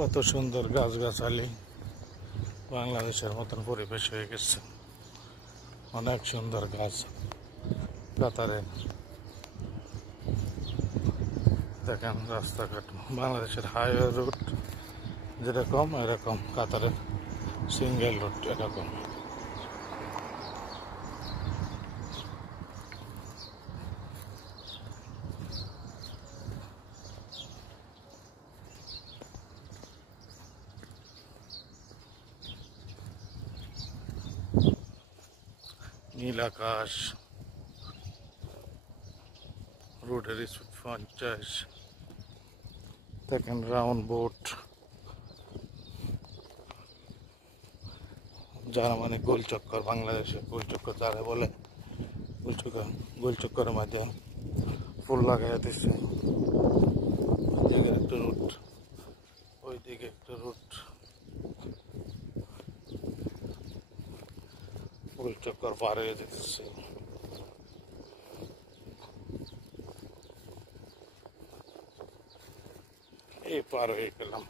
কত সুন্দর গাছগাছালি, বাংলাদেশের মতন পরিবেশ হয়ে গেছে। অনেক সুন্দর গাছ কাতারে। দেখেন রাস্তাঘাট, বাংলাদেশের হাইওয়ে রুট যেরকম এরকম কাতারের সিঙ্গেল রুট এরকম। নীল আকাশ, রোডের স্পিড 50। দেখেন রাউন্ড বোট, যারা মানে গোল চক্কর, বাংলাদেশে গোল চক্কর যারা বলে, গোল চক্করের মাঝে ফুল লাগাই দিচ্ছে। ওইদিকে একটা রুট, ওইদিকে একটা রুট, গোল চক্কর পার হয়ে যেতেছে। এই পার হয়ে গেলাম।